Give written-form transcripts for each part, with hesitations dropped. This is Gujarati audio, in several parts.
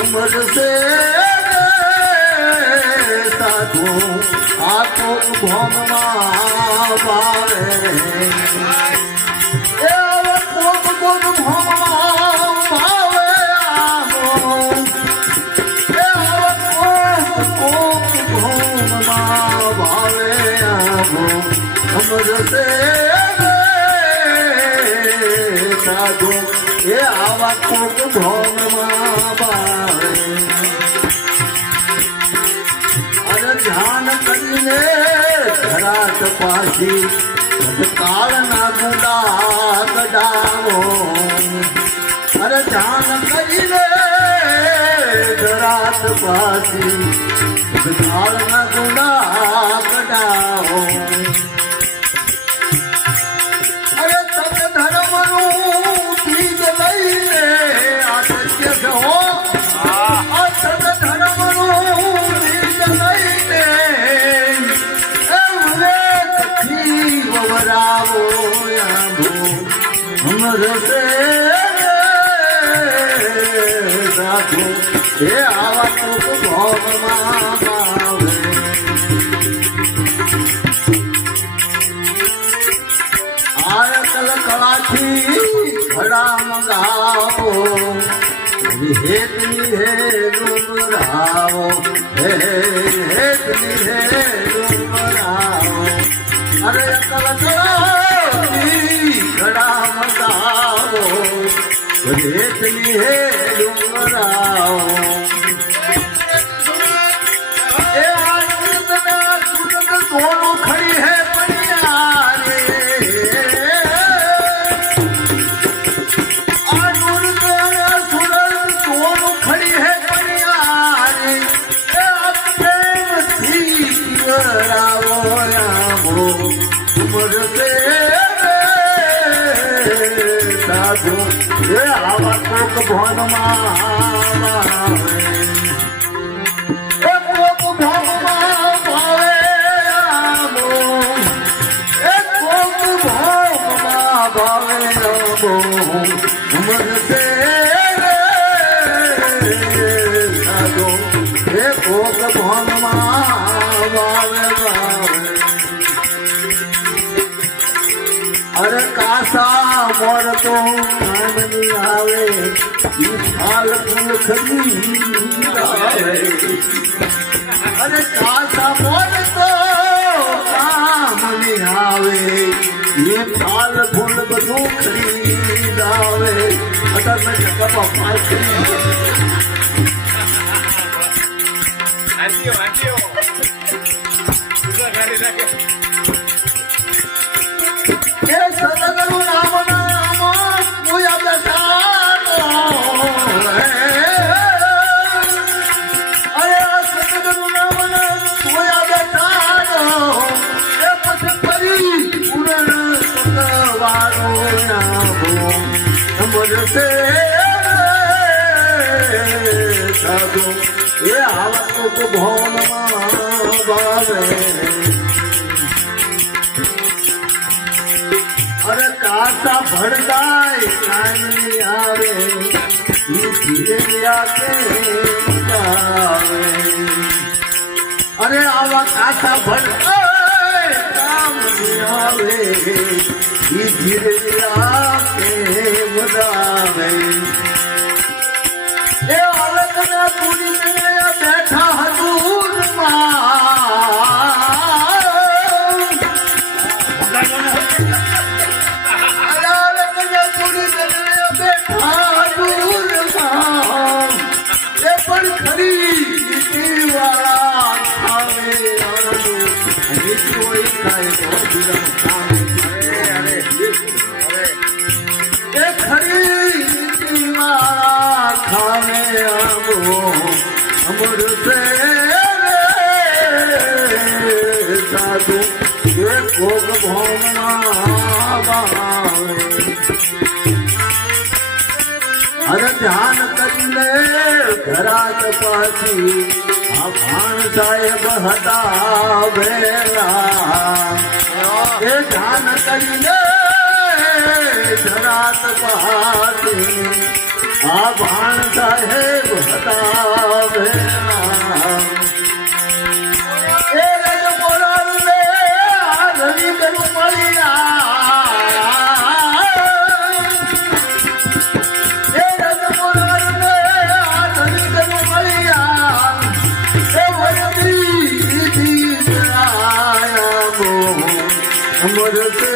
અમર સે સાધુ આ તો ભોમમાં ભાવે એ કોક કોક ભોમમાં ભાવે એ કોક ભોમમાં ભાવે અમર સે સાધુ એ આવા કોક ભોમમાં ભાવે અને ધ્યાન કરીને ધરાત પાછી કાળ ના ગુડા કઢાવો અરે ધ્યાન કરીને ધરાત પાછી કાળ ના ગુડા કઢાવો અરે તમે ધર્મનું બીજ લઈને આદત્ય છો વરાવો અમર સે સાધુ એ આવા કોક ભોગમાં ભાવે આય કલકલાથી ઘડા મંગાવો હેતની હે ડુંગરાવો હેતની હે ડુંગરાવો અરે કલકલાથી ઘડા મંગાવો હેતની હે ડુંગરાવો એ સુરત સોનું ખડી હે પડિયારે સાધુ એ આવા કોક ભોનમાં એ કોક ભોનમાં ભાવે એ કોક ભોનમાં ભાવે ઉમર છે સાધુ એ કોક ભોનમાં ભાવે અરે કાસા મોર તો કામની આવે ફાલ ફૂલ ખરી આવે અરે કાસા મોર તો કામની આવે એ ફાલ ફૂલ બધું ખરીદ આવે અટર મેં જગા પાસ કરી આંટીઓ સુધા ગાડી રાખે સદગુરુ નામ નામ પૂયા બેસાડો અરે સદગુરુ નામ પૂયા બેસાડો એ પછી ફરી પૂરણ સતવારો નામો અમર સે સાધુ એ આવા તો ભોનમાં ભાવે અરે કાસા ભરદાય કાની આવે કે આવે અરે આવા કાસા ભરદાય કામની આવે ધીરે કે વધાવે એ અલગના પૂરી બેઠા હજુરમાં પણ ખરી વાળા ખાવે એ ખરી વાળા ખાવે અમર સે સાધુ એ કોક ભોમમાં અરે ધ્યાન કરીને ઘરાત પાછી આ ભાણ સાહેબ હતા વેલા એ ધ્યાન કરીને ઘરાત પાછી આ ભાણ સાહેબ હટાવે એ રજ મોરાર રે આ રવિ કરું મળ્યા એ રજ મોરાર રે આ રવિ કરું મળ્યા એ વરદી દીકરાયા મો અમર સે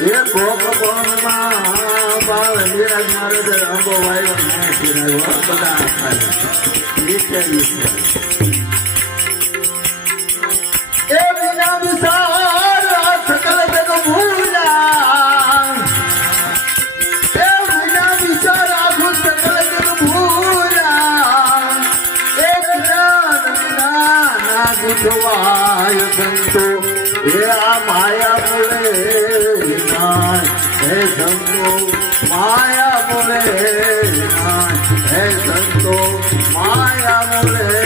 એ કોક કોણમાં બાળ નિરાજ મારે તો અંબો વાયો ના ફેરાયો બધા ખાય એ વિના વિસાર સકલ જગ ભૂલા એ વિના વિસાર આખું સકલ જગ ભૂલા એ જ્ઞાન વિના ગુજવાય સંતો એ આ માયા બોલે હે સંતો માયા બોલે હે સંતો માયા બોલે